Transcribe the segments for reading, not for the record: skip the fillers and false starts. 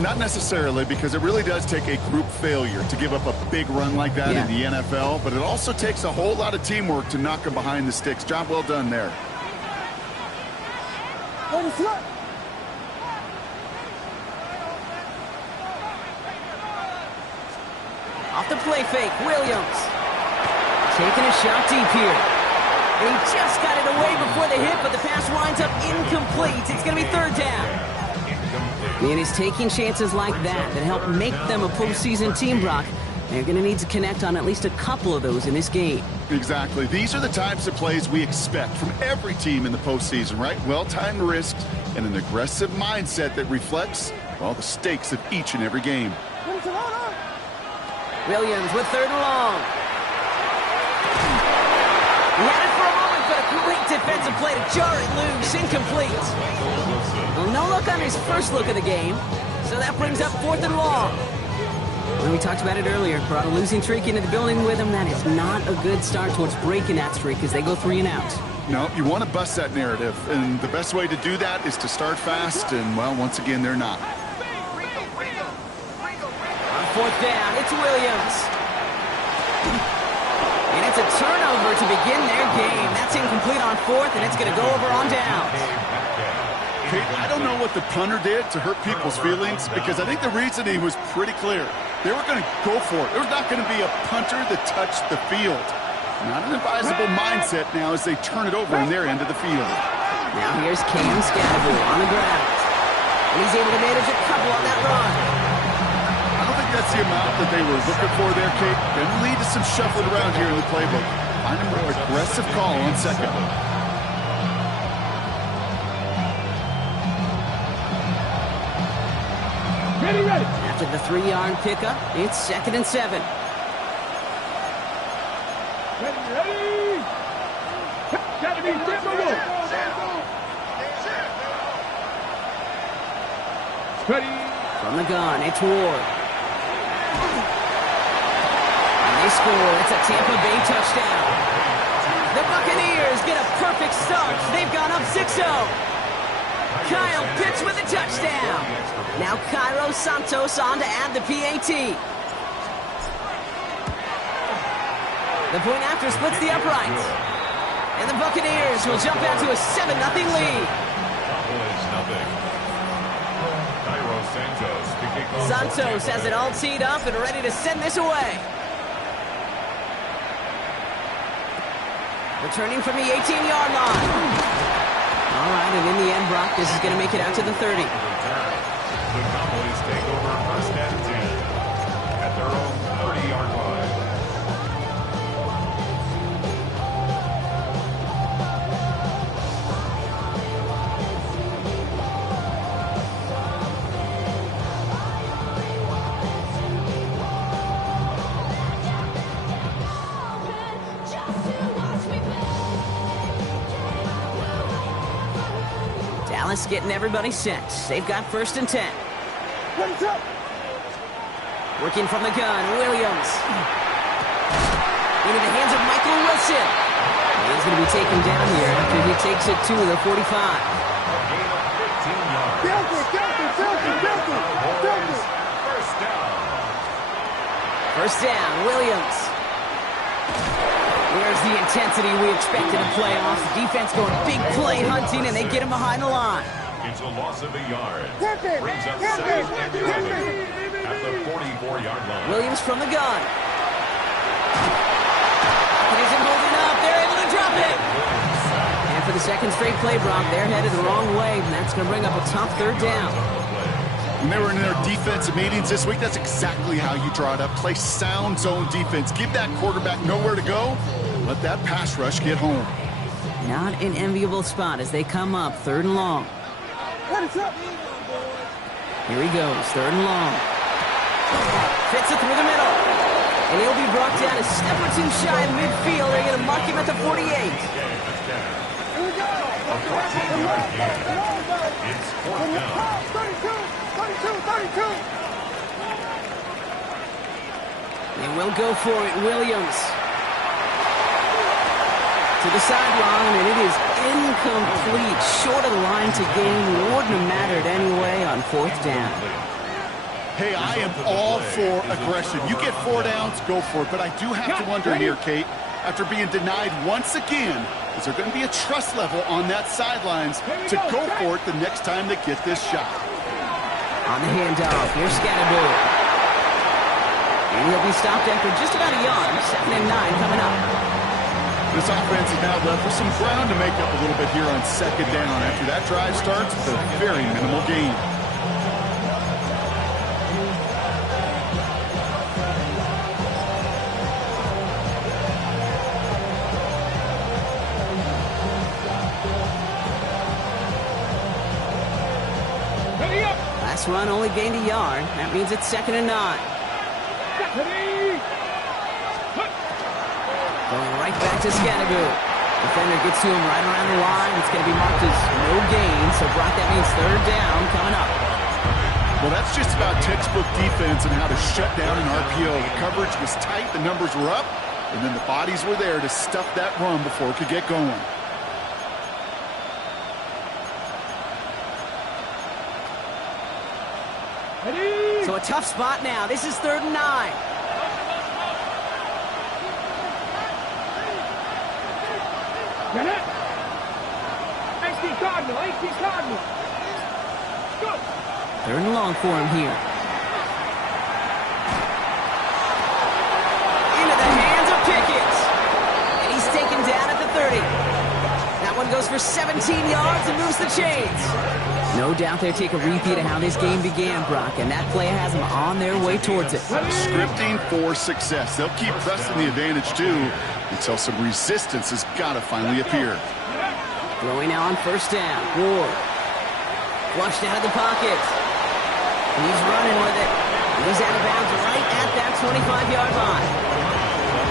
Not necessarily, because it really does take a group failure to give up a big run like that in the NFL, but it also takes a whole lot of teamwork to knock them behind the sticks. Job well done there. Off the play fake, Williams. Taking a shot deep here. And he just got it away before the hit, but the pass winds up incomplete. It's going to be third down. And it's taking chances like that help make them a postseason team, Brock. They're going to need to connect on at least a couple of those in this game. Exactly. These are the types of plays we expect from every team in the postseason, right? Well-timed risks and an aggressive mindset that reflects, well, the stakes of each and every game. Williams with third and long. He had it for a moment, but a great defensive play to jar it loose. Incomplete. Well, no look on his first look of the game, so that brings up fourth and long. Well, we talked about it earlier. Brought a losing streak into the building with him. That is not a good start towards breaking that streak as they go 3 and out. No, you want to bust that narrative, and the best way to do that is to start fast, and, well, once again, they're not. On fourth down, it's Williams. And it's a turnover to begin their game. That's incomplete on fourth, and it's going to go over on downs. Kate, I don't know what the punter did to hurt people's feelings, because I think the reasoning was pretty clear. They were going to go for it. There was not going to be a punter that touched the field. Not an advisable mindset now as they turn it over in their end of the field. Now here's Cam Scatterbull on the ground. And he's able to manage a couple on that run. I don't think that's the amount that they were looking for there, Kate. Going to lead to some shuffling around here in the playbook. Find a more aggressive call on second. Ready. After the 3-yard pickup, it's 2nd and 7. Ready. Gotta be simple. Ready. From the gun, it's Ward. And they score. It's a Tampa Bay touchdown. The Buccaneers get a perfect start. They've gone up 6-0. Kyle Pitts with a touchdown. Now Cairo Santos on to add the PAT. The point after splits the uprights. And the Buccaneers will jump out to a 7-0 lead. Santos has it all teed up and ready to send this away. Returning from the 18-yard line. All right, and in the end, Brock, this is going to make it out to the 30. The Cowboys take over 1st and 10 at their own 30-yard line. Dallas getting everybody set. They've got 1st and 10. Working from the gun, Williams. Into the hands of Michael Wilson. He's going to be taken down here after he takes it to the 45. First down, Williams. There's the intensity we expected in playoffs. Defense going big play hunting, and they get him behind the line. It's a loss of a yard. Brings up 2nd and 11 at the 44-yard line. Williams from the gun. It isn't holding up. They're able to drop it. And for the second straight play, Brock, they're headed the wrong way, and that's going to bring up a tough third down. When they were in their defensive meetings this week, that's exactly how you draw it up. Play sound zone defense. Give that quarterback nowhere to go. Let that pass rush get home. Not an enviable spot as they come up 3rd and long. Here he goes, 3rd and long. Fits it through the middle. And he'll be brought down a step or two shy of midfield. They're going to mark him at the 48. A 14-yard gain. It's 4th down. 32. They will go for it, Williams. To the sideline, and it is incomplete. Short of the line to gain. Wouldn't have mattered anyway on 4th down. Hey, I am all for aggression. You get 4 downs, go for it. But I do have to wonder here, Kate, after being denied once again, is there going to be a trust level on that sidelines to go for it the next time they get this shot? On the handoff, here's Scattergood. And he'll be stopped after just about a yard. 2nd and 9 coming up. This offense is now left with some ground to make up a little bit here on 2nd down. After that drive starts, it's a very minimal gain. Last run only gained a yard. That means it's 2nd and 9. Going right back to Scattergood. Defender gets to him right around the line. It's going to be marked as no gain. So, Brock, that means 3rd down coming up. Well, that's just about textbook defense and how to shut down an RPO. The coverage was tight, the numbers were up, and then the bodies were there to stuff that run before it could get going. So a tough spot now. This is 3rd and 9. Cardinal. Go. 3rd and long for him here. Into the hands of Pickett. And he's taken down at the 30. That one goes for 17 yards and moves the chains. No doubt they'll take a repeat of how this game began, Brock, and that play has them on their way towards it. Scripting for success. They'll keep pressing the advantage, too, until some resistance has got to finally appear. Throwing now on 1st down. Ward. Flushed out of the pocket. He's running with it. He's out of bounds right at that 25-yard line.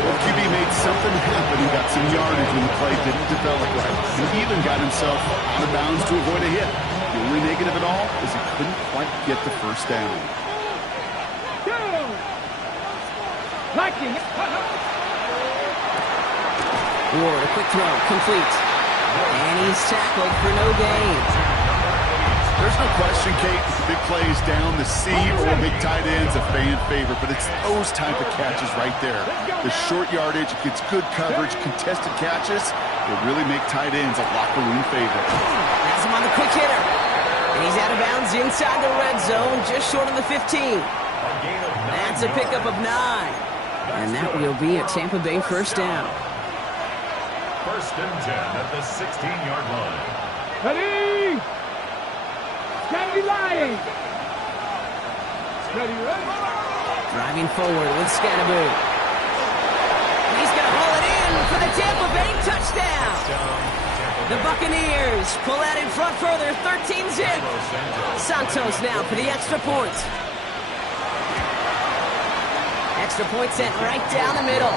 Well, QB made something happen. He got some yardage when the play didn't develop right. He even got himself out of bounds to avoid a hit. The only negative at all is he couldn't quite get the 1st down. Ward, a quick throw, complete. And he's tackled for no gain. There's no question, Kate, big plays down the seam or big tight ends a fan favorite, but it's those type of catches right there. The short yardage, gets good coverage, contested catches will really make tight ends a locker room favorite. Has him on the quick hitter. And he's out of bounds inside the red zone, just short of the 15. That's a pickup of 9. And that will be a Tampa Bay 1st down. 1st and 10 at the 16-yard line. Ready? Steady line. Ready. Driving forward with Scattergood. He's going to haul it in for the Tampa Bay touchdown. The Buccaneers pull out in front further, 13-zip. Santos now for the extra point. Extra point sent right down the middle.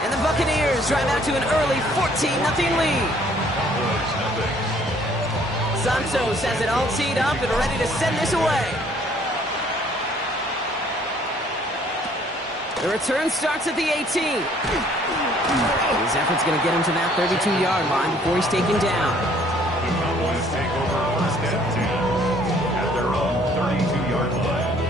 And the Buccaneers drive out to an early 14-0 lead. Santos has it all teed up and ready to send this away. The return starts at the 18. His effort's going to get him to that 32-yard line before he's taken down. The Cowboys take over 1st and 10 at their own 32-yard line.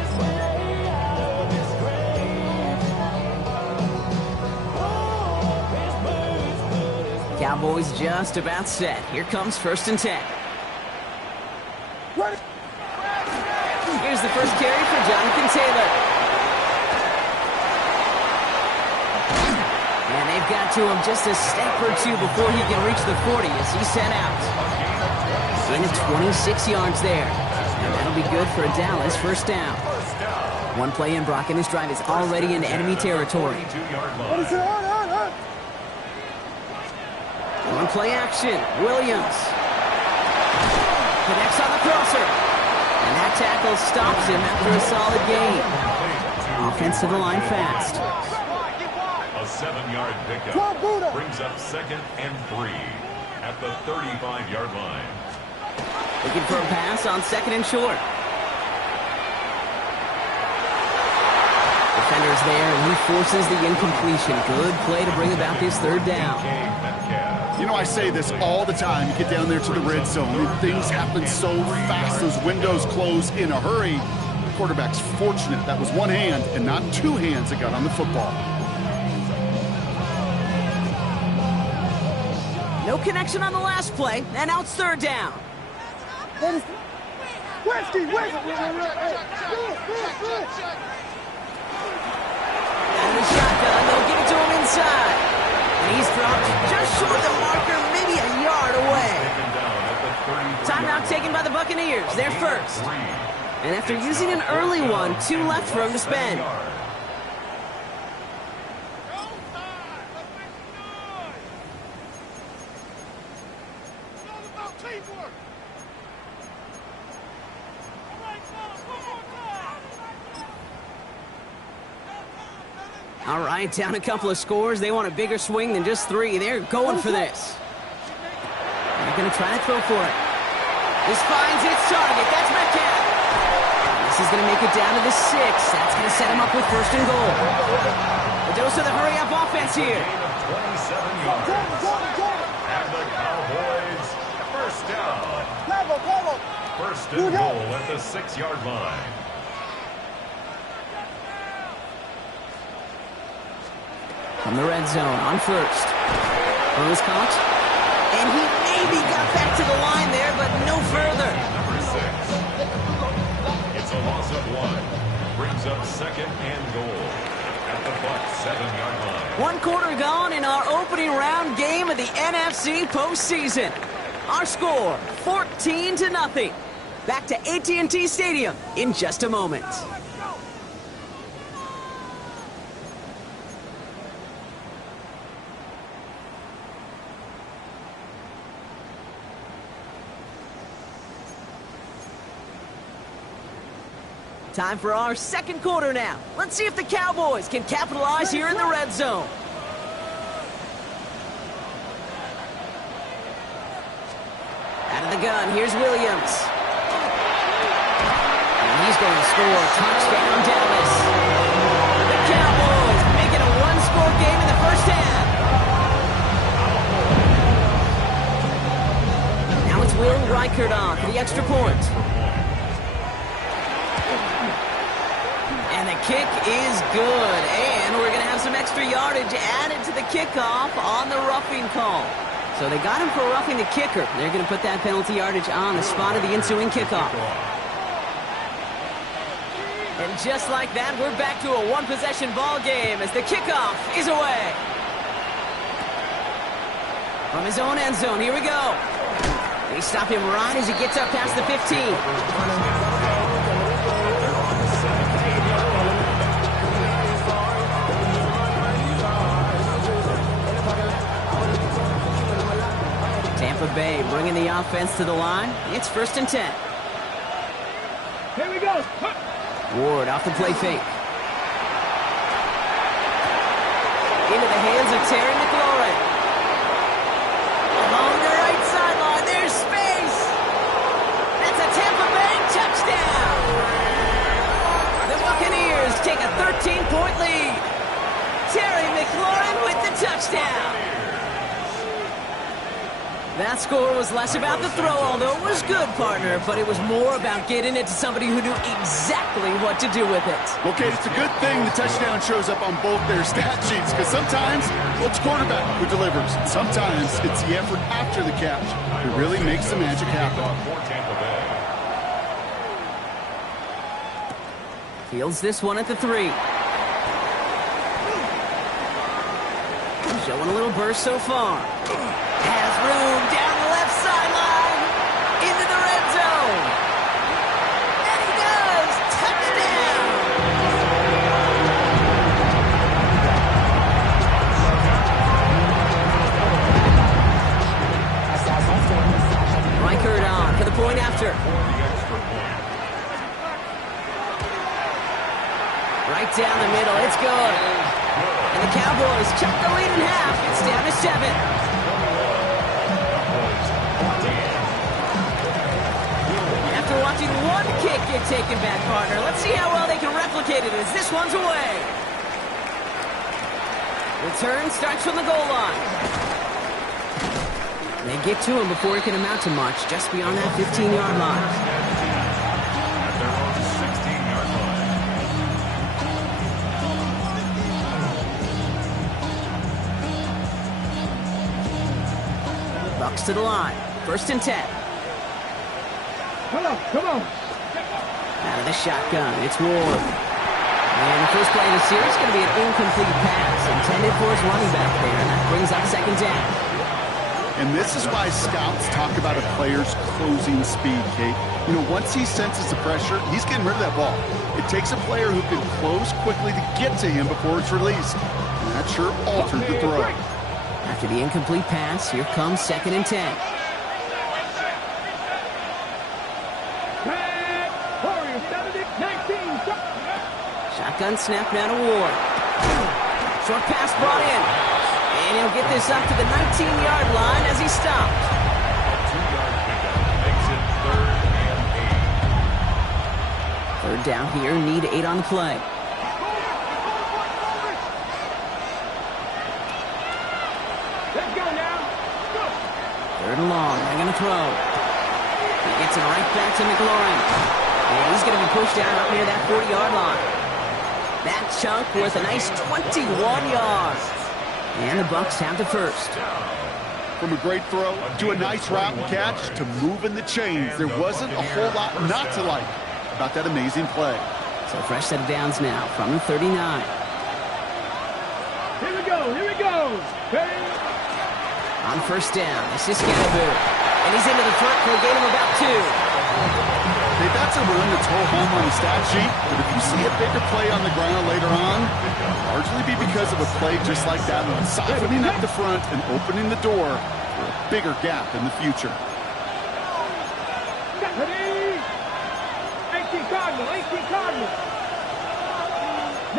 Cowboys just about set. Here comes 1st and 10. Here's the first carry for Jonathan Taylor. And they've got to him just a step or two before he can reach the 40 as he's sent out. In at 26 yards there. And that'll be good for a Dallas 1st down. One play in, Brock, and this drive is already in enemy territory. One play action. Williams connects on the crosser. And that tackle stops him after a solid gain. Offense to the line fast. A 7-yard pickup brings up 2nd and 3 at the 35-yard line. Looking for a pass on 2nd and short. Defender's there, and he forces the incompletion. Good play to bring about this 3rd down. You know, I say this all the time. You get down there to the red zone, and things happen so fast. Those windows close in a hurry. quarterback's fortunate that was one hand and not two hands that got on the football. No connection on the last play, and now it's third down. Whiskey, Out of the shotgun, they'll give it to him inside. And he's dropped just short of the marker, maybe a yard away. Timeout taken by the Buccaneers. They're first. And after using an early one, 2 left for him to spend. All right, down a couple of scores. They want a bigger swing than just 3. They're going for this. They're going to try to throw for it. This finds its target. That's Metcalf. This is going to make it down to the 6. That's going to set him up with first and goal. A dose of the hurry-up offense here. 27 yards. And the Cowboys first down. First and goal at the 6-yard line. From the red zone on first. Throws caught. And he maybe got back to the line there, but no further. Number 6. It's a loss of 1. Brings up second and goal at the Bucs 7-yard line. 1 quarter gone in our opening round game of the NFC postseason. Our score, 14-0. Back to AT&T Stadium in just a moment. Time for our second quarter now. Let's see if the Cowboys can capitalize here in the red zone. Out of the gun, here's Williams. And he's going to score. Touchdown, Dallas. The Cowboys make it a 1-score game in the first half. Now it's Will Reichert on for the extra point. And the kick is good. And we're going to have some extra yardage added to the kickoff on the roughing call. So they got him for roughing the kicker. They're going to put that penalty yardage on the spot of the ensuing kickoff. And just like that, we're back to a 1-possession ball game as the kickoff is away. From his own end zone, here we go. They stop him right as he gets up past the 15. Tampa Bay bringing the offense to the line. It's 1st and 10. Here we go. Ward off the play fake. Into the hands of Terry McLaurin. Along the right sideline, there's space. That's a Tampa Bay touchdown. The Buccaneers take a 13-point lead. Terry McLaurin with the touchdown. That score was less about the throw, although it was good, partner, but it was more about getting it to somebody who knew exactly what to do with it. Okay, it's a good thing the touchdown shows up on both their stat sheets, because sometimes it's quarterback who delivers. Sometimes it's the effort after the catch who really makes the magic happen. Fields this one at the 3. Showing a little burst so far. Has room down the left sideline. Into the red zone. And he does. Touchdown. Reichert on for the point after. Right down the middle. It's good. And the Cowboys cut the lead in half. It's down to 7. After watching one kick get taken back, partner, let's see how well they can replicate it as this one's away. Return starts from the goal line. They get to him before it can amount to much, just beyond that 15-yard line. At their own 16-yard line. Bucks to the line. 1st and 10. Come on, come on. Out of the shotgun, it's Ward. And the first play of the series is going to be an incomplete pass intended for his running back there, and that brings up 2nd down. And this is why scouts talk about a player's closing speed, Kate. You know, once he senses the pressure, he's getting rid of that ball. It takes a player who can close quickly to get to him before it's released. And that sure altered the throw. After the incomplete pass, here comes 2nd and 10. Shotgun snap now to Ward. Short pass brought in. And he'll get this up to the 19-yard line as he stopped. A 2-yard pickup makes it 3rd and 8. 3rd down here, need 8 on the play. Let's go now. Go. 3rd and long, they're going to throw. He gets it right back to McLaurin. And he's going to be pushed out up near that 40-yard line. That chunk worth a nice 21 yards. And the Bucks have the first. From a great throw to a nice route and catch to moving the chains, there wasn't a whole lot not to like about that amazing play. So fresh set of downs now from the 39. Here we go, here we go. Ready? On 1st down, this is Scatterboo. And he's into the front for a gain of about 2. Hey, that's a run that's whole home on the stat sheet, but if you see a bigger play on the ground later on, it'll largely be because of a play just like that one, softening up the front and opening the door for a bigger gap in the future. Ready? 18 Cardinal, 18 Cardinal.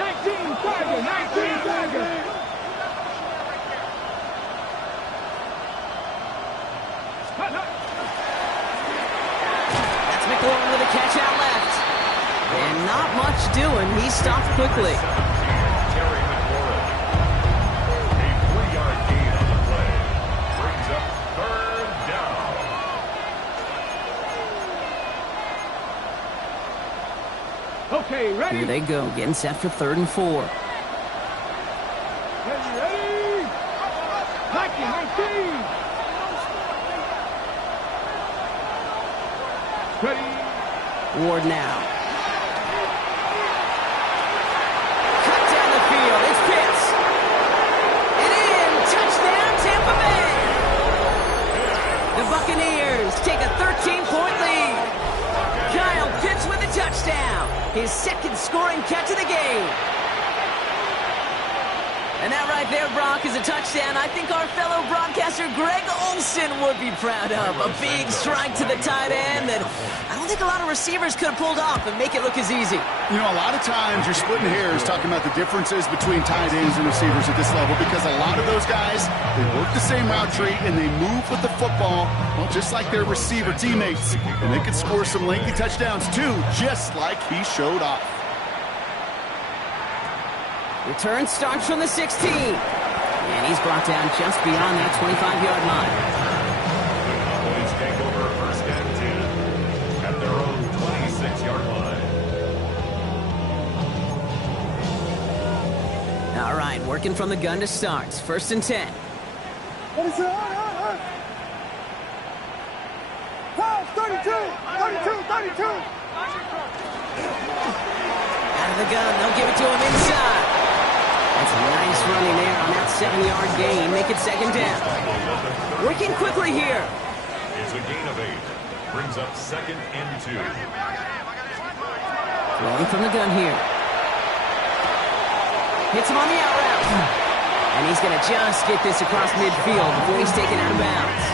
19 Cardinal, 19 Cardinal. McLaurin with a catch out left. And not much doing. He stopped quickly. Terry McLaurin. A 3-yard gain on the play. Brings up 3rd down. Okay, ready? Here they go, getting set for 3rd and 4. Ready, ready? 19. Ready? Ward now. Cut down the field. It's Pitts. And in. Touchdown, Tampa Bay. The Buccaneers take a 13-point lead. Kyle Pitts with a touchdown. His 2nd scoring catch of the game. And that right there, Brock, is a touchdown I think our fellow broadcaster Greg Olsen would be proud of. A big strike to the tight end that I don't think a lot of receivers could have pulled off and make it look as easy. You know, a lot of times you're splitting hairs talking about the differences between tight ends and receivers at this level because a lot of those guys, they work the same route tree and they move with the football, well, just like their receiver teammates. And they can score some lengthy touchdowns too, just like he showed off. Return starts from the 16. And he's brought down just beyond that 25-yard line. The Cowboys take over 1st and 10 at their own 26-yard line. All right, working from the gun to start. 1st and 10. What is it? 32. Out of the gun, they'll give it to him inside. That's a nice running there on that 7-yard gain. Make it 2nd down. Working quickly here. It's a gain of 8. Brings up 2nd and 2. Throwing from the gun here. Hits him on the out route. And he's going to just get this across midfield before he's taken out of bounds.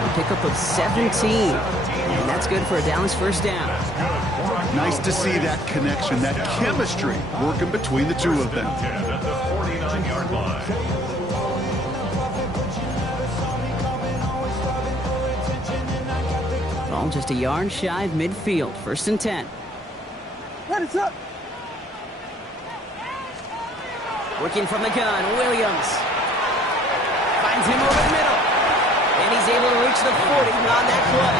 A pickup of 17. And that's good for a Dallas 1st down. Nice to see that connection, that chemistry working between the two of them. 10 at the 49-yard line. Ball just a yard shy of midfield. 1st and 10. What is up? Working from the gun, Williams. Finds him over the middle. And he's able to reach the 40 on that play.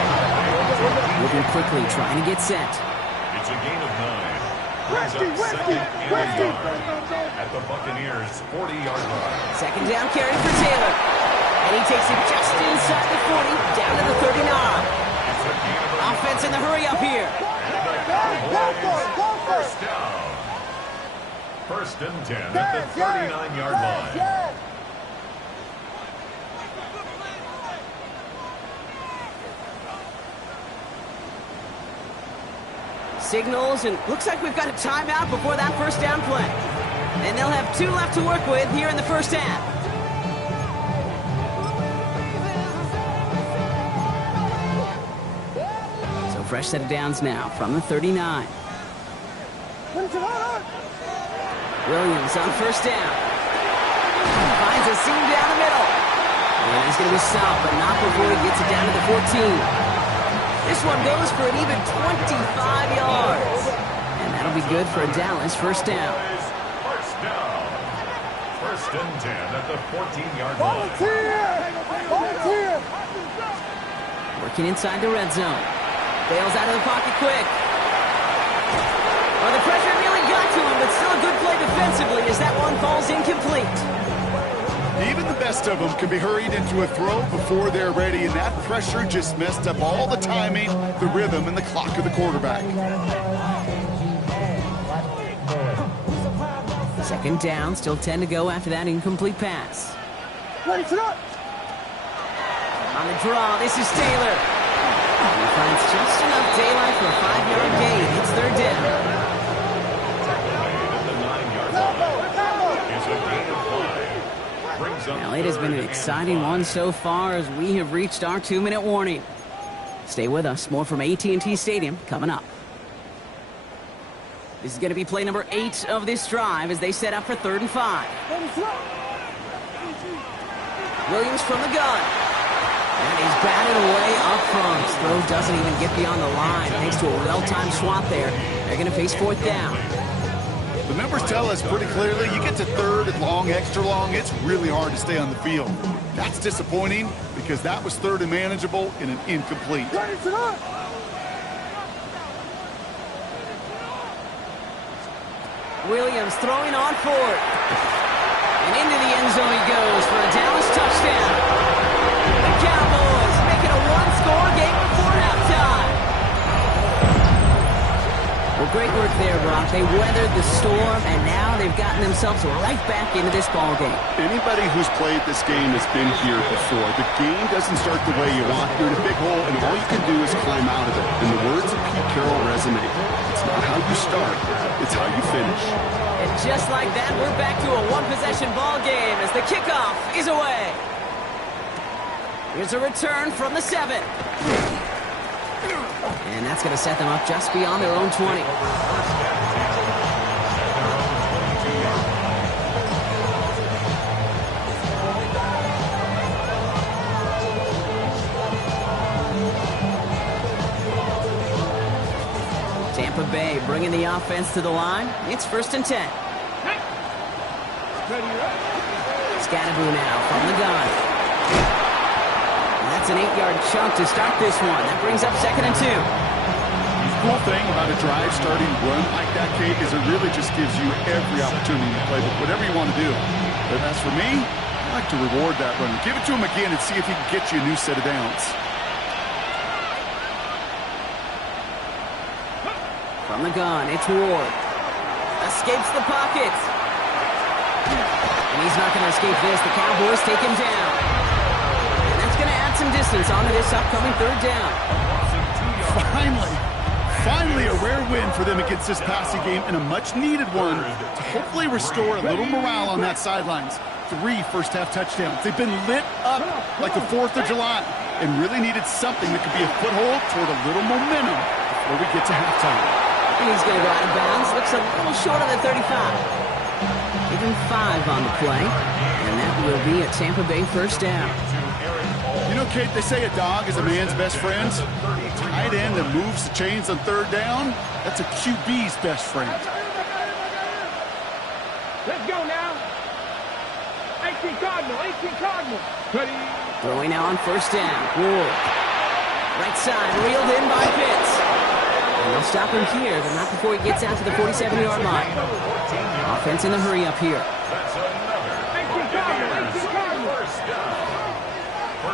Moving quickly, trying to get set. It's a gain of 9. Brings up 2nd and a yard at the Buccaneers' 40-yard line. 2nd down carry for Taylor. And he takes it just inside the 40, down to the 39. Offense in the hurry up here. First down. First and 10 at the 39-yard line. Signals, and looks like we've got a timeout before that first down play. And they'll have 2 left to work with here in the first half. So fresh set of downs now from the 39. Williams on first down. Finds a seam down the middle. And he's going to be stopped, but not before he gets it down to the 14. This one goes for an even 25 yards. And that'll be good for a Dallas first down. First down. First and 10 at the 14-yard line. Volunteer! Working inside the red zone. Bails out of the pocket quick. Well, the pressure nearly got to him, but still a good play defensively as that one falls incomplete. Even the best of them can be hurried into a throw before they're ready, and that pressure just messed up all the timing, the rhythm, and the clock of the quarterback. Second down, still 10 to go after that incomplete pass. On the draw, this is Taylor. He finds just enough daylight for a 5-yard gain. It's third down. Now, it has been an exciting one so far as we have reached our 2-minute warning. Stay with us. More from AT&T Stadium coming up. This is going to be play number 8 of this drive as they set up for 3rd and 5. Williams from the gun. And he's batted away up front. His throw doesn't even get beyond the line. Thanks to a well-timed swat there. They're going to face 4th down. The numbers tell us pretty clearly, you get to 3rd and long, extra long, it's really hard to stay on the field. That's disappointing because that was 3rd and manageable in an incomplete. Williams throwing on 4th. And into the end zone he goes for a Dallas touchdown. The Cowboys making a 1-score game before halftime. Well, great work there, Brock. They weathered the storm, and now they've gotten themselves right back into this ball game. Anybody who's played this game has been here before. The game doesn't start the way you want. You're in a big hole, and all you can do is climb out of it. And the words of Pete Carroll resonate. It's not how you start, it's how you finish. And just like that, we're back to a 1-possession ball game as the kickoff is away. Here's a return from the 7. And that's going to set them up just beyond their own 20. Tampa Bay bringing the offense to the line. It's 1st and 10. Scatterboo now from the gun. That's an 8-yard chunk to start this one. That brings up 2nd and 2. The cool thing about a drive starting run like that, Kate, is it really just gives you every opportunity to play with whatever you want to do. But as for me, I like to reward that run. Give it to him again and see if he can get you a new set of downs. From the gun, it's Ward. Escapes the pocket. And he's not going to escape this. The Cowboys take him down. And that's going to add some distance onto this upcoming 3rd down. Finally a rare win for them against this passing game, and a much-needed one to hopefully restore a little morale on that sidelines. 3 first-half touchdowns. They've been lit up like the 4th of July and really needed something that could be a foothold toward a little momentum before we get to halftime. And he's going to go out of bounds. Looks a little short of the 35. Give him 5 on the play, and that will be a Tampa Bay first down. You know, Kate, they say a dog is a man's best friend. Tight end that moves the chains on 3rd down, that's a QB's best friend. Let's go now. 18 Cardinal. Ready? Throwing now on 1st down. Ward. Right side, reeled in by Pitts. And they'll stop him here, but not before he gets out to the 47-yard line. Offense in the hurry up here.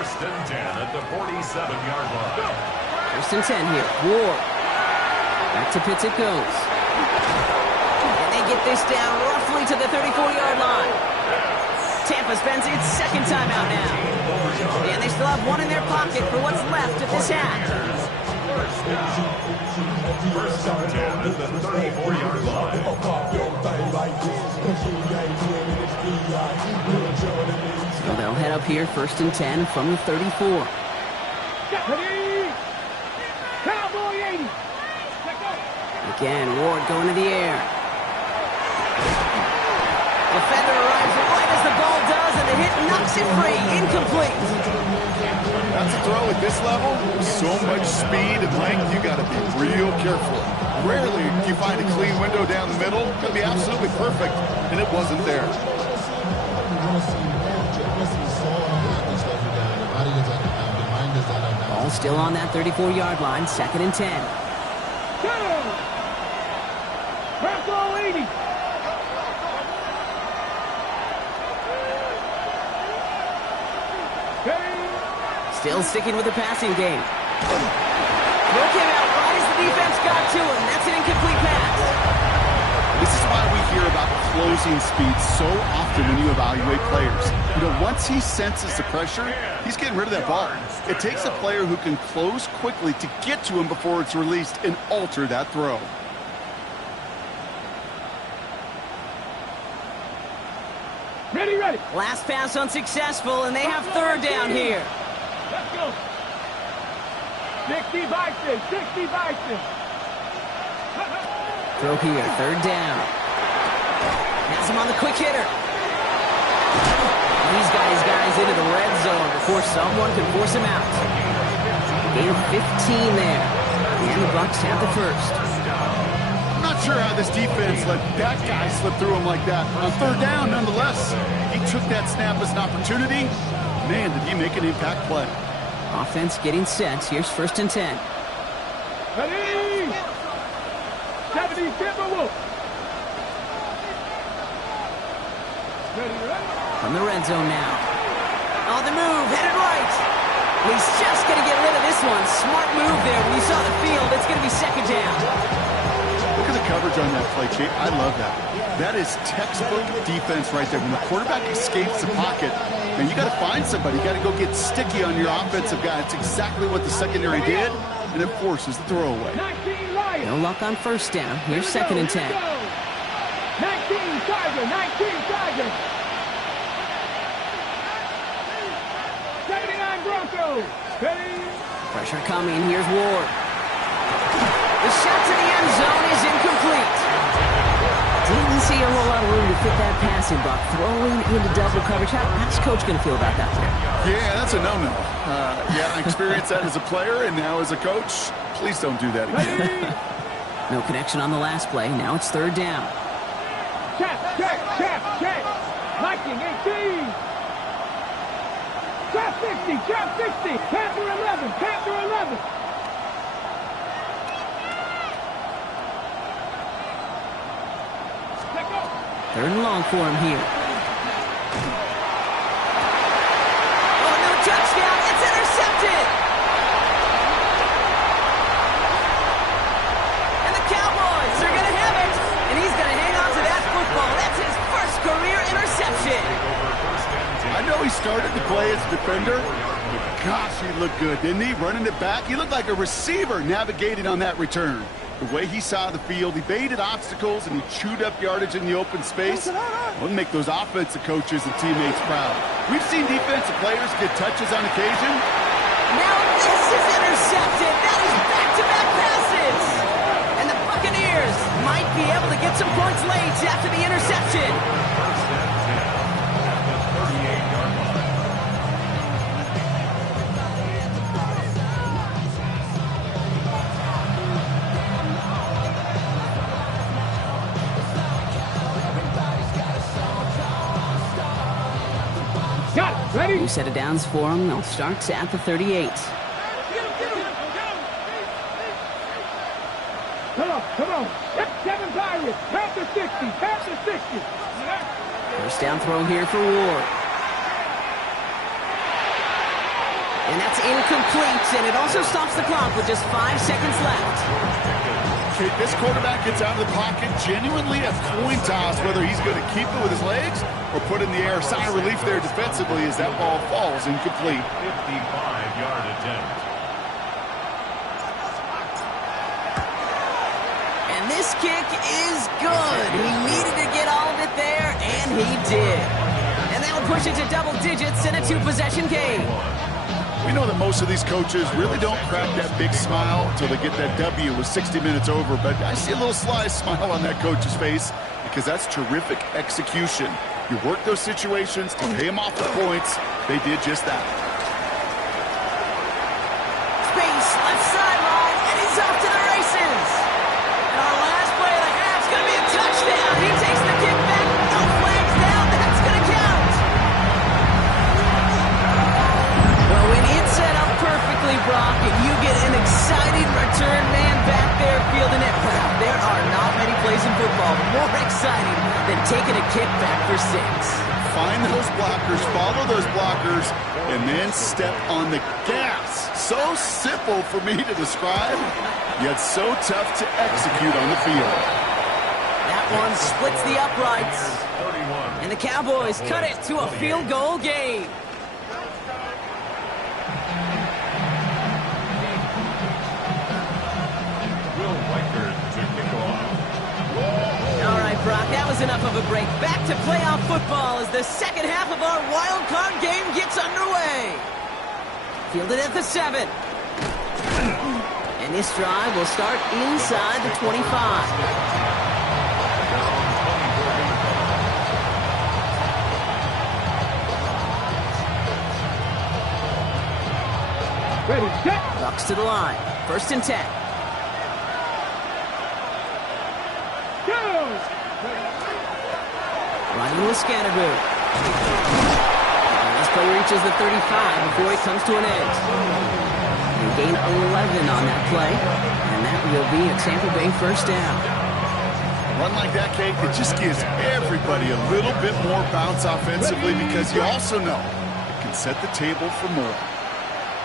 First and 10 at the 47-yard line. First and 10 here. Ward. Back to Pitts it goes. And they get this down roughly to the 34-yard line. Tampa spends its second timeout now. And they still have one in their pocket for what's left of this half. First and 10 at the 34-yard line. So they'll head up here, first and 10 from the 34. Cowboy 80. Again, Ward going to the air. Defender arrives right as the ball does, and the hit knocks it free. Incomplete. That's a throw at this level. So much speed and length, you got to be real careful. Rarely do you find a clean window down the middle. It's going to be absolutely perfect, and it wasn't there. Ball still on that 34-yard line, second and 10. Bronco 80. Still sticking with the passing game. Throw came out right as the defense got to him. That's an incomplete pass. This is why we hear about closing speed so often when you evaluate players. You know, once he senses the pressure, he's getting rid of that ball. It takes a player who can close quickly to get to him before it's released and alter that throw. Ready, ready. Last pass unsuccessful, and they have third down here. Let's go. 60 Bison, 60 Bison. Throw here, third down. Has him on the quick hitter. He's got his guys into the red zone before someone can force him out. Gain of 15 there. And the Bucs have the first. I'm not sure how this defense let that guy slip through him like that. On third down, nonetheless, he took that snap as an opportunity. Man, did he make an impact play. Offense getting set. Here's first and 10. Ready. 70 Timberwolves. Ready, ready. From the red zone now. On the move, headed right. He's just going to get rid of this one. Smart move there. When you saw the field, it's going to be second down. Look at the coverage on that play, Chief. I love that. That is textbook defense right there. When the quarterback escapes the pocket, and you got to find somebody. You got to go get sticky on your offensive guy. It's exactly what the secondary did, and it forces the throwaway. 19 Lions. No luck on first down. Here's second and 10. 19 Tiger, 19 Tiger. 79 Broncos. Ready. Pressure coming. Here's Ward. The shot to the end zone is incomplete. Didn't see a whole lot of room to fit that passing, but throwing into double coverage. How's Coach going to feel about that play? Yeah, that's a no-no. Yeah, I experienced that as a player, and now as a coach, please don't do that again. No connection on the last play. Now it's third down. Check. Viking 18. Trap 60. Panther 11. Third and long for him here. Oh, no touchdown. It's intercepted. And the Cowboys are going to have it. And he's going to hang on to that football. That's his first career interception. I know he started to play as a defender, but gosh, he looked good, didn't he? Running it back, he looked like a receiver navigating on that return. The way he saw the field, he baited obstacles, and he chewed up yardage in the open space. We'll make those offensive coaches and teammates proud. We've seen defensive players get touches on occasion. Now this is intercepted. That is back-to-back passes. And the Buccaneers might be able to get some points late after the interception. First and 10 at the 38-yard line. Got it. Ready. New set of downs for him. They'll start at the 38. Come on. 7 Pirates. Panther 60. First down throw here for Ward. And that's incomplete, and it also stops the clock with just 5 seconds left. Okay, this quarterback gets out of the pocket, genuinely a coin toss whether he's going to keep it with his legs or put it in the air. Sigh of relief there defensively as that ball falls incomplete. 55-yard attempt. And this kick is good. He needed to get all of it there, and he did. And that will push it to double digits in a 2-possession game. We know that most of these coaches really don't crack that big smile until they get that W with 60 minutes over, but I see a little sly smile on that coach's face because that's terrific execution. You work those situations to pay them off the points. They did just that. Space, left sideline, and he's off to the races. And our last play of the half is going to be a touchdown. He takes the kick back. No flags down. That's going to count. Well, when it's set up perfectly, Brock, and you get an exciting return man back there fielding it, wow, there are not many plays in football more exciting than taking a kick back for 6. Find those blockers, follow those blockers, and then step on the gas. So simple for me to describe, yet so tough to execute on the field. That one splits the uprights. And the Cowboys cut it to a field goal game. All right, Brock, that was enough of a break. Back to playoff football as the second half of our wild card game gets underway. Fielded at the 7. And this drive will start inside the 25. Ready, set. Bucks to the line. 1st and 10. Go. Running with Scatterboo. This play reaches the 35 before it comes to an end. They gain 11 on that play, and that will be a Tampa Bay 1st down. Run like that, Kate, it just gives everybody a little bit more bounce offensively because you also know it can set the table for more.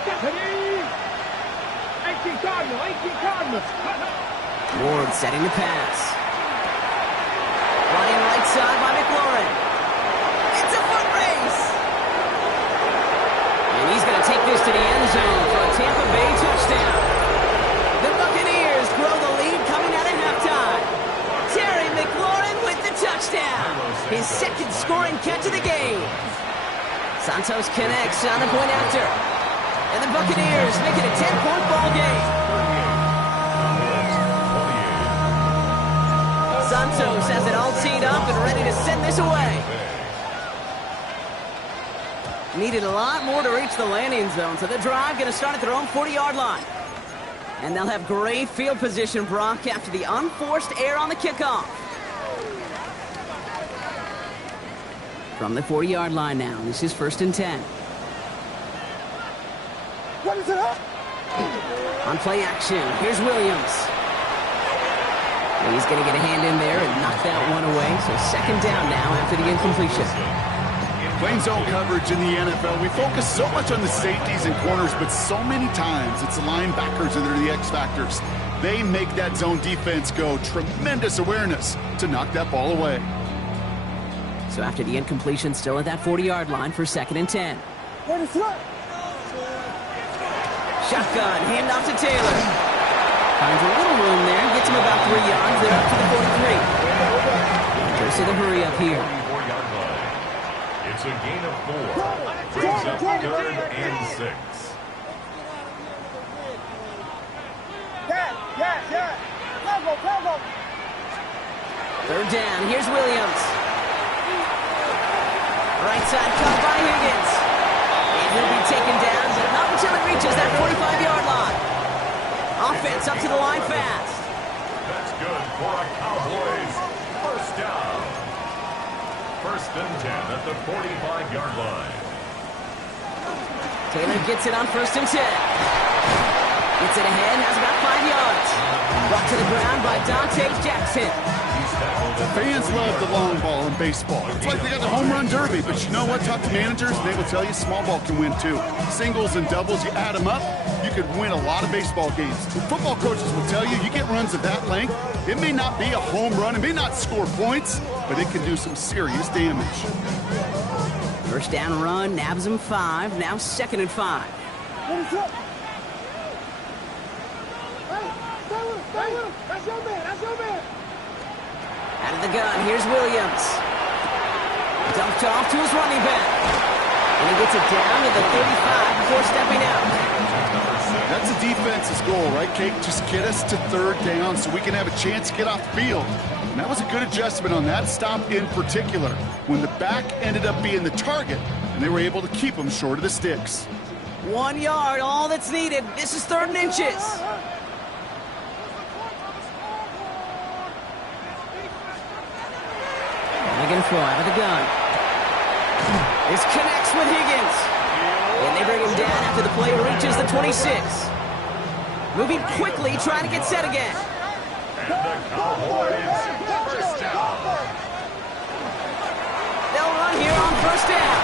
18 Cardinal, 18 Cardinal. Ward setting the pass. Running right side by McLaurin. It's a foot race. And he's going to take this to the end zone for a Tampa Bay touchdown. The Buccaneers grow the lead coming out of halftime. Terry McLaurin with the touchdown. His 2nd scoring catch of the game. Santos connects on the point after. And the Buccaneers make it a 10-point ball game. Santos has it all teed up and ready to send this away. Needed a lot more to reach the landing zone, so the drive going to start at their own 40-yard line. And they'll have great field position, Brock, after the unforced error on the kickoff. From the 40-yard line now, this is 1st and 10. What is it up? On play action, here's Williams. And he's going to get a hand in there and knock that one away. So 2nd down now after the incompletion. Playing zone coverage in the NFL, we focus so much on the safeties and corners, but so many times it's the linebackers that are the X factors. They make that zone defense go. Tremendous awareness to knock that ball away. So after the incompletion, still at that 40-yard line for 2nd and 10. Shotgun, handoff to Taylor. Finds a little room there, gets him about 3 yards. They're up to the 43. Goes to the hurry up here. It's a gain of 4. Brings up 3rd and 6. Go. 3rd down, here's Williams. Right side cut by Higgins. And he'll be taken down, but not until it reaches that 45-yard line. Offense up to the line fast. That's good for a Cowboys 1st down. 1st and 10 at the 45-yard line. Taylor gets it on 1st and 10. Gets it ahead, has about 5 yards. Brought to the ground by Dante Jackson. He's tackled Fans love the long ball in baseball. It's like they got the home run derby, but you know what? Talk to managers, and they will tell you small ball can win too. Singles and doubles, you add them up, you could win a lot of baseball games. Football coaches will tell you, you get runs of that length, it may not be a home run, it may not score points, but it can do some serious damage. First down run, nabs him 5, now 2nd and 5. That's your man. That's your man. Out of the gun, here's Williams. Dumped off to his running back. And he gets it down to the 35 before stepping out. That's the defense's goal, right, Kate? Just get us to 3rd down so we can have a chance to get off the field. And that was a good adjustment on that stop in particular, when the back ended up being the target, and they were able to keep him short of the sticks. 1 yard, all that's needed. This is 3rd and inches. Again, throw out of the gun. This connects with Higgins. And they bring him down after the play reaches the 26. Moving quickly, trying to get set again. And the Cowboys, first down. They'll run here on 1st down.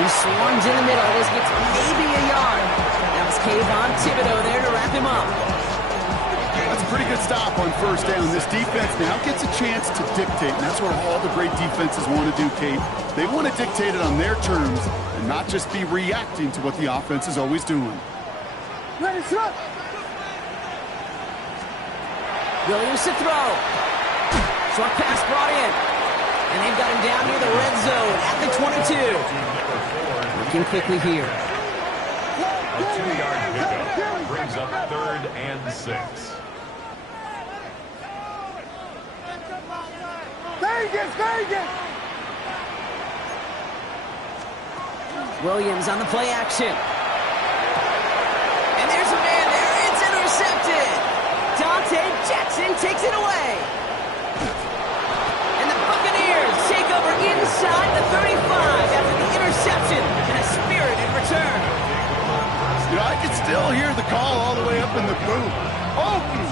He swarms in the middle. This gets maybe a yard. That was Kayvon Thibodeau there to wrap him up. That's a pretty good stop on 1st down. This defense now gets a chance to dictate, and that's what all the great defenses want to do, Kate. They want to dictate it on their terms and not just be reacting to what the offense is always doing. Ready, set. Williams to throw. Short pass brought in. And they've got him down near the red zone at the 22. Working quickly here. A 2-yard pickup brings up 3rd and 6. Vegas. Williams on the play action. And there's a man there. It's intercepted. Dante Jackson takes it away. And the Buccaneers take over inside the 35 after the interception and a spirited return. You know, I can still hear the call all the way up in the booth. Okie!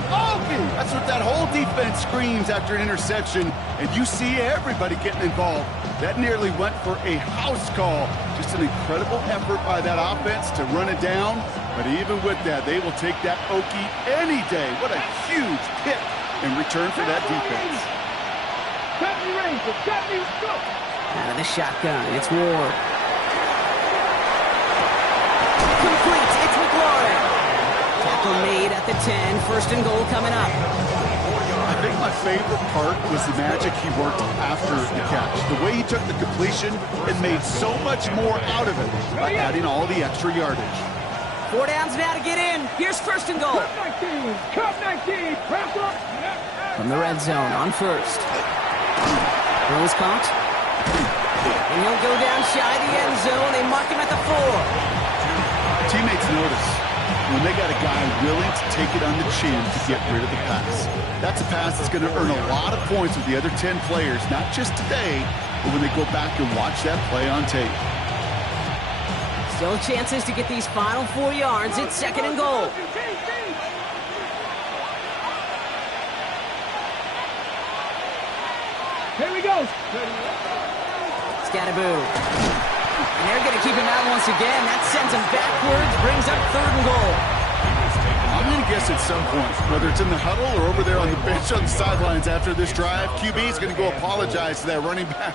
That's what that whole defense screams after an interception, and you see everybody getting involved. That nearly went for a house call. Just an incredible effort by that offense to run it down, but even with that, they will take that Okie any day. What a huge hit in return for that defense. Got me Ranger. Go. Out of the shotgun, it's Ward. Complete, it's McLaurin. Tackle made at the 10, 1st and goal coming up. I think my favorite part was the magic he worked after the catch. The way he took the completion and made so much more out of it by adding all the extra yardage. 4 downs now to get in. Here's 1st and goal. Cut 19. Press up. From the red zone on 1st. Rose caught. And he'll go down shy of the end zone. They mark him at the 4. Teammates notice when they got a guy willing to take it on the chin to get rid of the pass. That's a pass that's going to earn a lot of points with the other 10 players, not just today, but when they go back and watch that play on tape. Still chances to get these final 4 yards. It's 2nd and goal. Here we go. Scattaboo. And they're going to keep him out once again. That sends him backwards, brings up 3rd and goal. I'm going to guess at some point, whether it's in the huddle or over there on the bench on the sidelines after this drive, QB is going to go apologize to that running back.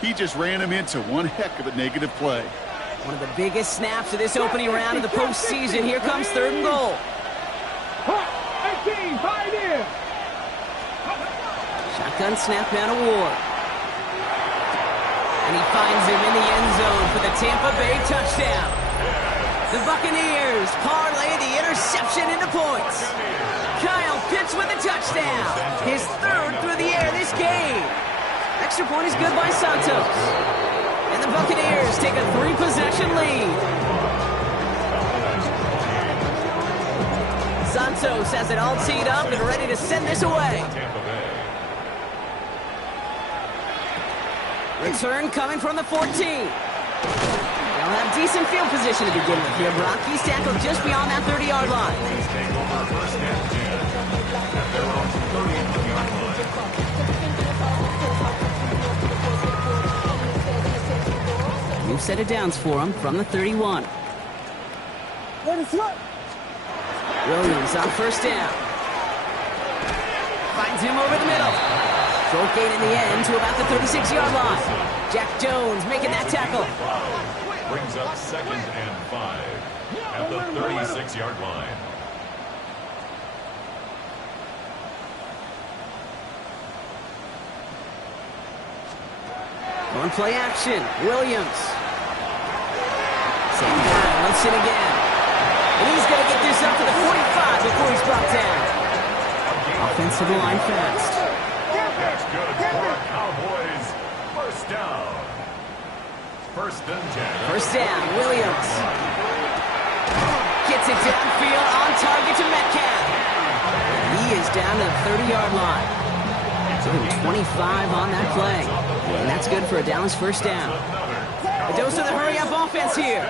He just ran him into one heck of a negative play. One of the biggest snaps of this opening round of the postseason. Here comes 3rd and goal. 18, 5 in. Shotgun snap down to Ward. And he finds him in the end zone for the Tampa Bay touchdown. The Buccaneers parlay the interception into points. Kyle Pitts with a touchdown. His 3rd through the air this game. Extra point is good by Santos. And the Buccaneers take a 3-possession lead. Santos has it all teed up and ready to send this away. Return coming from the 14. They'll have decent field position to begin with here, Brock. He's tackled just beyond that 30-yard line. No set of downs for him from the 31. Williams on first down. Finds him over the middle. Short gain in the end to about the 36-yard line. Jack Jones making that tackle. Brings up 2nd and 5 at the 36-yard line. On play action, Williams. Same guy, once in again. And he's going to get this up to the 45 before he's brought down. Offensive line fast. That's good for a Cowboys. First down. 1st and 10. First down, Williams. Gets it downfield, on target to Metcalf. He is down to the 30-yard line. Give him 25 on that play. And that's good for a Dallas first down. A dose of the hurry-up offense here.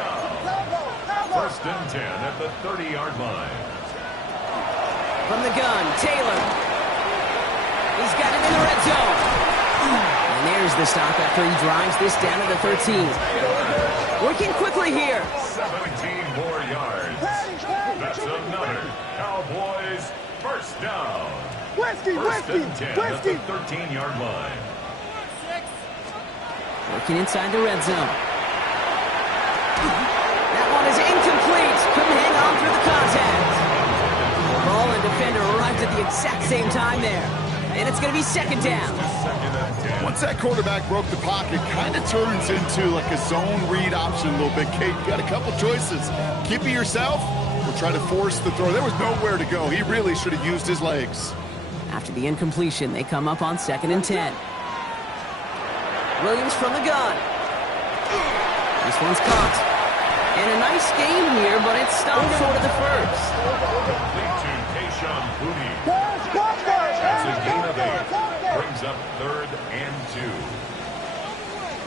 1st and 10 at the 30-yard line. From the gun, Taylor. He's got it in the red zone. And there's the stop after he drives this down to the 13. Working quickly here. 17 more yards. That's another Cowboys first down. First and 10 at the 13-yard line. Working inside the red zone. That one is incomplete. Couldn't hang on through the contact. Ball and defender arrived at the exact same time there. And it's going to be 2nd down. Once that quarterback broke the pocket, kind of turns into like a zone read option a little bit. Kate, you got a couple choices. Keep it yourself or try to force the throw. There was nowhere to go. He really should have used his legs. After the incompletion, they come up on 2nd and 10. Williams from the gun. This one's caught. And a nice game here, but it's stopped short of the first. Complete to Kayshawn Booty. That's a gain of 8. Brings up 3rd and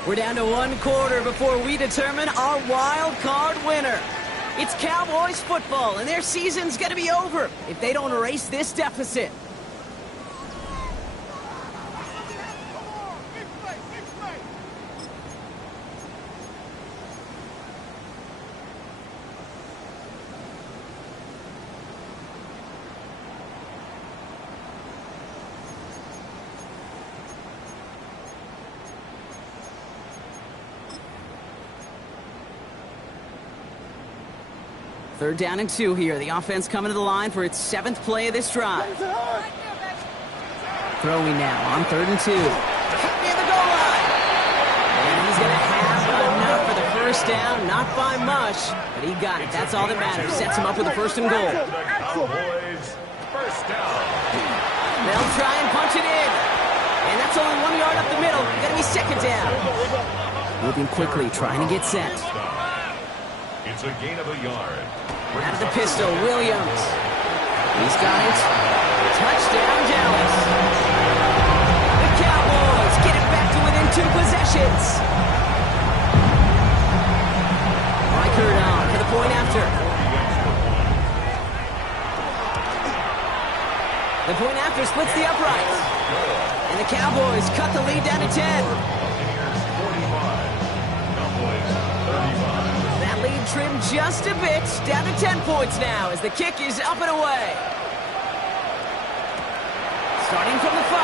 2. We're down to 1 quarter before we determine our wild card winner. It's Cowboys football, and their season's going to be over if they don't erase this deficit. Third down and 2 here. The offense coming to the line for its 7th play of this drive. Throwing now on 3rd and 2. Near the goal line. And he's going to have enough for the first down. Not by much, but he got it. That's all that matters. Sets him up with the 1st and goal. Cowboys first down. They'll try and punch it in. And that's only 1 yard up the middle. Going to be 2nd down. Moving quickly, trying to get set. It's a gain of a yard. Out of the pistol, Williams. He's got it. Touchdown, Dallas. The Cowboys get it back to within 2 possessions. Reichert on for the point after. The point after splits the uprights. And the Cowboys cut the lead down to 10. Lead trimmed just a bit, down to 10 points now as the kick is up and away. Starting from the 5.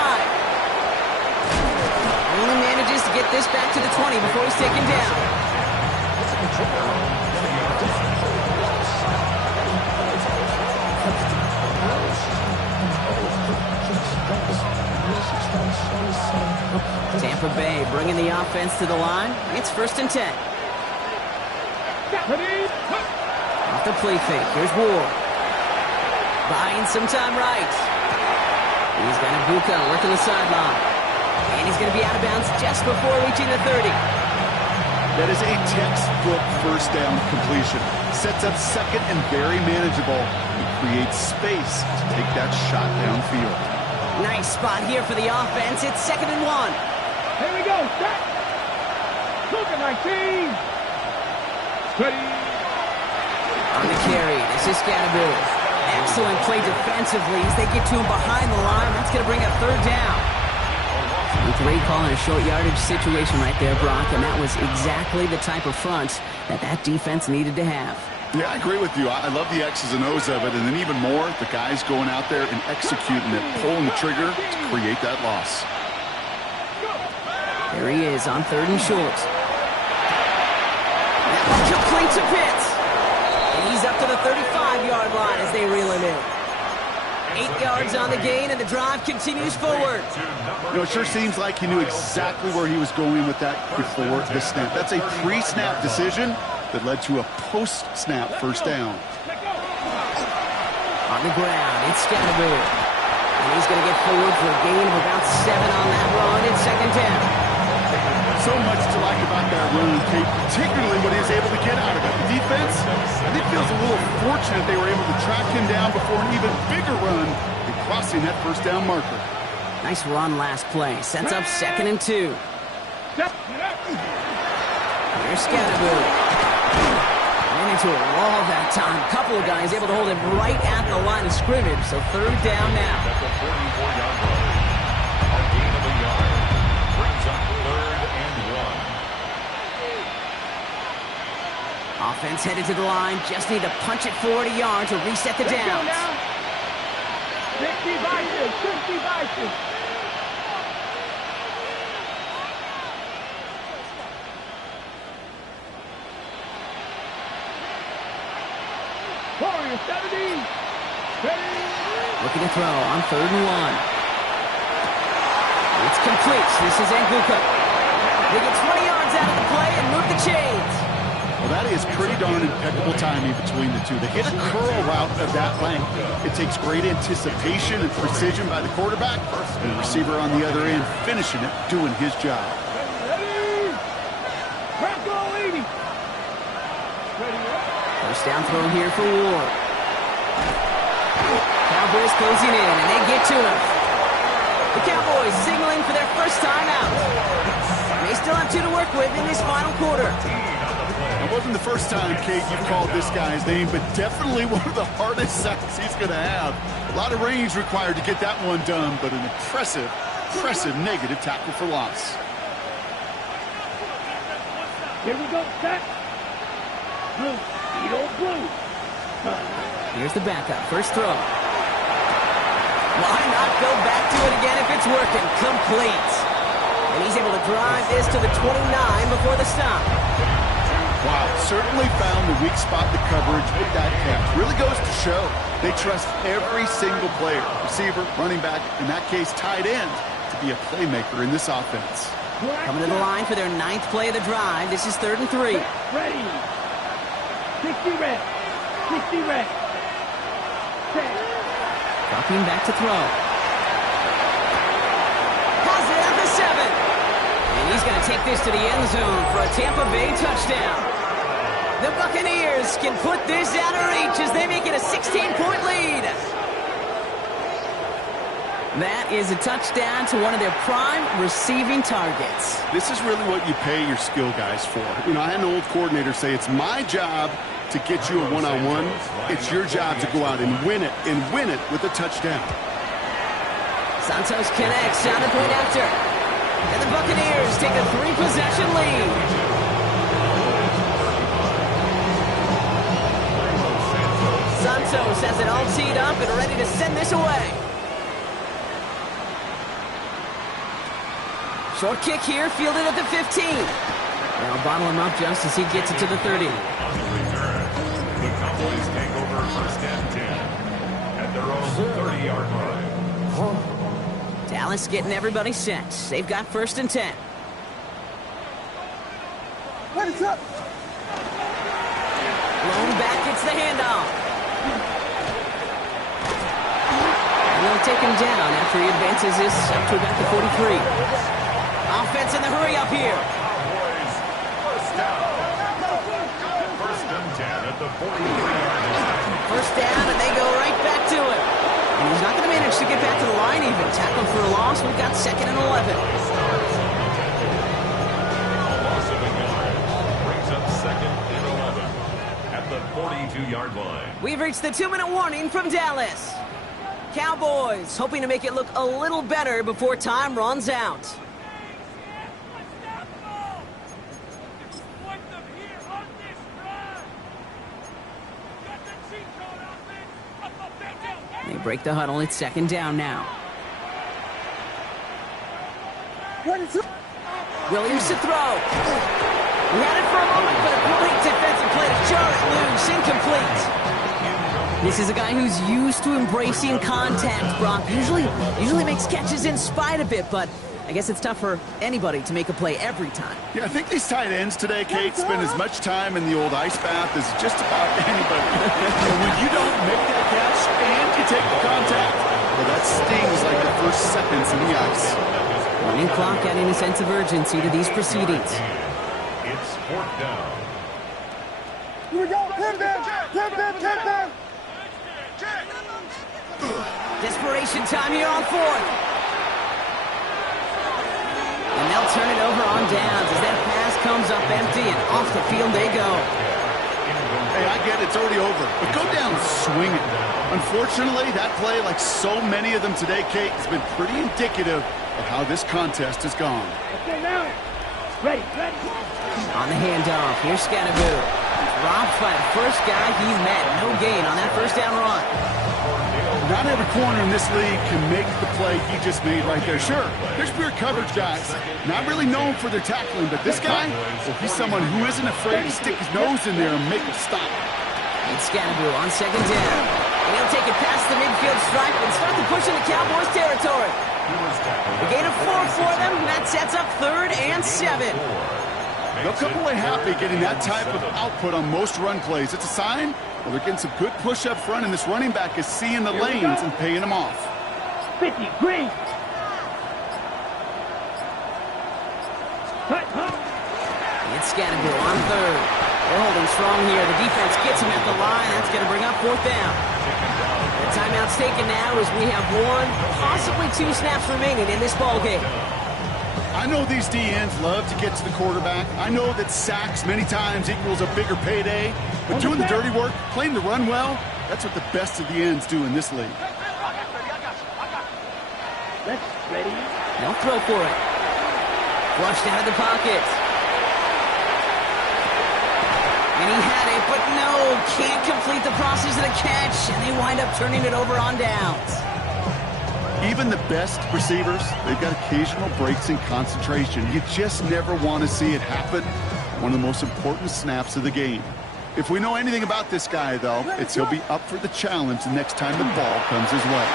Only manages to get this back to the 20 before he's taken down. Tampa Bay bringing the offense to the line. It's 1st and 10. Off the play fake. Here's Ward. Buying some time right. He's got Ibuka working the sideline. And he's going to be out of bounds just before reaching the 30. That is a textbook first down completion. Sets up 2nd and very manageable. He creates space to take that shot downfield. Nice spot here for the offense. It's 2nd and 1. Here we go. Set. Look at 19. Ready. On the carry, this is Scanabu. Excellent play defensively as they get to him behind the line. That's going to bring up 3rd down. A great calling a short yardage situation right there, Brock, and that was exactly the type of front that defense needed to have. Yeah, I agree with you. I love the X's and O's of it, and then even more, the guys going out there and executing it, pulling the trigger to create that loss. There he is on 3rd and short. That one complete to Pitts. And he's up to the 35-yard line as they reel him in. 8 yards on the gain, and the drive continues forward. You know, it sure seems like he knew exactly where he was going with that before the snap. That's a pre-snap decision that led to a post-snap first down. On the ground, it's Scatterberry. And he's going to get forward for a gain of about 7 on that run. It's 2nd down. So much to like about that run, Kate, particularly what he was able to get out of it. The defense, I think, feels a little fortunate they were able to track him down before an even bigger run and crossing that first down marker. Nice run last play. Sets up 2nd and 2. Here's Scatterberry. Ran into a wall that time. A couple of guys able to hold him right at the line of scrimmage. So 3rd down now. At the 44-yard line. A gain of a yard. Brings up 3rd and 1. Offense headed to the line. Just need to punch it 40 yards to reset the downs. 60 vices, 60 vices. Warrior 70. Ready. Looking to throw on 3rd and 1. It's complete. This is Anguka. They get 20 yards out of the play and move the chains. Well, that is pretty darn impeccable timing between the two. They hit a curl route of that length. It takes great anticipation and precision by the quarterback, and the receiver on the other end finishing it, doing his job. Ready. Bronco 80. Ready. First down throw here for Ward. Cowboys closing in, and they get to him. The Cowboys signaling for their first time out. They still have 2 to work with in this final quarter. It wasn't the first time, Kate, you've called this guy's name, but definitely one of the hardest sacks he's going to have. A lot of range required to get that one done, but an impressive negative tackle for loss. Here we go, set. Blue, blue. Here's the backup. First throw. Why not go back to it again if it's working? Complete. And he's able to drive this to the 29 before the stop. Wow, certainly found the weak spot in the coverage with that catch. Really goes to show they trust every single player, receiver, running back, in that case tight end, to be a playmaker in this offense. Coming to the line for their 9th play of the drive. This is 3rd and 3. Ready. 60 red. 60 red. Set. Dropping back to throw. Has it at the 7. And he's going to take this to the end zone for a Tampa Bay touchdown. The Buccaneers can put this out of reach as they make it a 16-point lead. That is a touchdown to one of their prime receiving targets. This is really what you pay your skill guys for. You know, I had an old coordinator say it's my job to get you a one-on-one. It's your job to go out and win it with a touchdown. Santos connects down the point after. And the Buccaneers take a 3-possession lead. Santos has it all teed up and ready to send this away. Short kick here, fielded at the 15. They'll bottle him up just as he gets it to the 30. On the return, the Cowboys take over 1st and 10 at their own 30-yard line. Dallas getting everybody set. They've got 1st and 10. What is up? Blown back, it's the handoff. And they'll take him down after he advances this up to about the 43. Offense in the hurry up here. Cowboys, first down. 1st and 10 at the 43-yard line. First down, and they go right back to it. And he's not going to manage to get back to the line even. Tackled for a loss. We've got 2nd and 11. A loss of a yard brings up 2nd and 11 at the 42-yard line. We've reached the 2-minute warning from Dallas. Cowboys hoping to make it look a little better before time runs out. break the huddle. It's second down now. Williams to throw. He had it for a moment, but a great defensive play to jar it loose. Incomplete. This is a guy who's used to embracing contact, Brock. Usually makes catches in spite of it, but I guess it's tough for anybody to make a play every time. Yeah, I think these tight ends today, Kate, spend as much time in the old ice bath as just about anybody. And when you don't make that catch and you take the contact, well, that stings like the first seconds in the ice. Running clock adding a sense of urgency to these proceedings. It's fourth down. Here we go. Hit them. Desperation time here on fourth. And they'll turn it over on downs as that pass comes up empty and off the field they go. Hey, I get it, it's already over, but go down swinging. Unfortunately, that play, like so many of them today, Kate, has been pretty indicative of how this contest has gone. Okay, now. Ready. On the handoff, here's Scatteroo. Dropped by the first guy he's met. No gain on that first down run. Not every corner in this league can make the play he just made right there. Sure, there's pure coverage guys, not really known for their tackling, but this guy, well, he's someone who isn't afraid to stick his nose in there and make a stop. It's Scatteroo on second down. And he'll take it past the midfield stripe and start to push into Cowboys territory. A gain of 4 for them, and that sets up 3rd and 7. They'll come away happy getting that type of output on most run plays. It's a sign, well, they're getting some good push up front, and this running back is seeing the lanes and paying them off. 50, green. It's Scatteroo on 3rd. They're holding strong here. The defense gets him at the line. That's going to bring up 4th down. The timeout's taken now as we have 1, possibly 2 snaps remaining in this ballgame. I know these DNs love to get to the quarterback. I know that sacks many times equals a bigger payday. But doing the dirty work, playing the run well, that's what the best of the ends do in this league. Let's ready. They'll throw for it. Flushed out of the pocket. And he had it, but no, can't complete the process of the catch, and they wind up turning it over on downs. Even the best receivers, they've got occasional breaks in concentration. You just never want to see it happen. One of the most important snaps of the game. If we know anything about this guy, though, it's he'll be up for the challenge the next time the ball comes his way.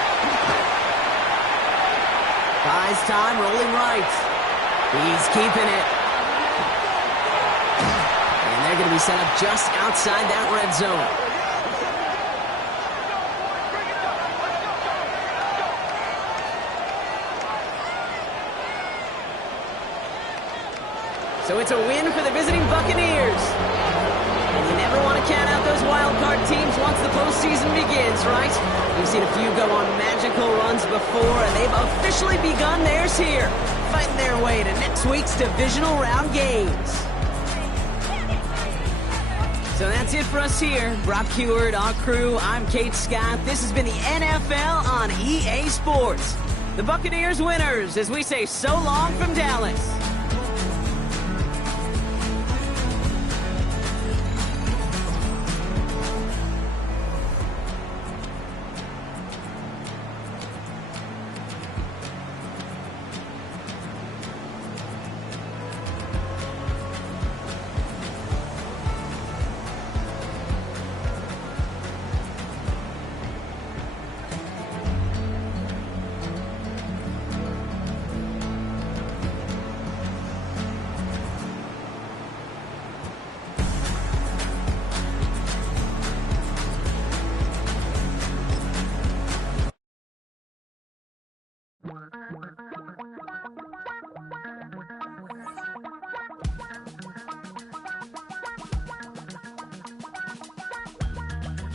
Buys time, rolling right. He's keeping it. And they're going to be set up just outside that red zone. So it's a win for the visiting Buccaneers. And you never want to count out those wild card teams once the postseason begins, right? We've seen a few go on magical runs before, and they've officially begun theirs here, fighting their way to next week's divisional round games. So that's it for us here. Brock Heward, our crew, I'm Kate Scott. This has been the NFL on EA Sports. The Buccaneers winners, as we say so long from Dallas.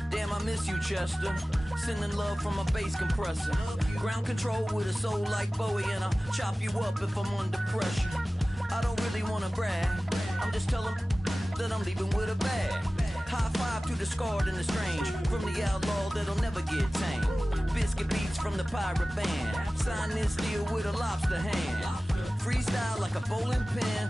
Damn, I miss you, Chester. Sending love from a bass compressor. Ground control with a soul like Bowie, and I'll chop you up if I'm under pressure. I don't really want to brag. I'm just telling that I'm leaving with a bag. High five to the scarred and the strange. From the outlaw that'll never get tamed. Biscuit beats from the pirate band. Sign this deal with a lobster hand. Freestyle like a bowling pin.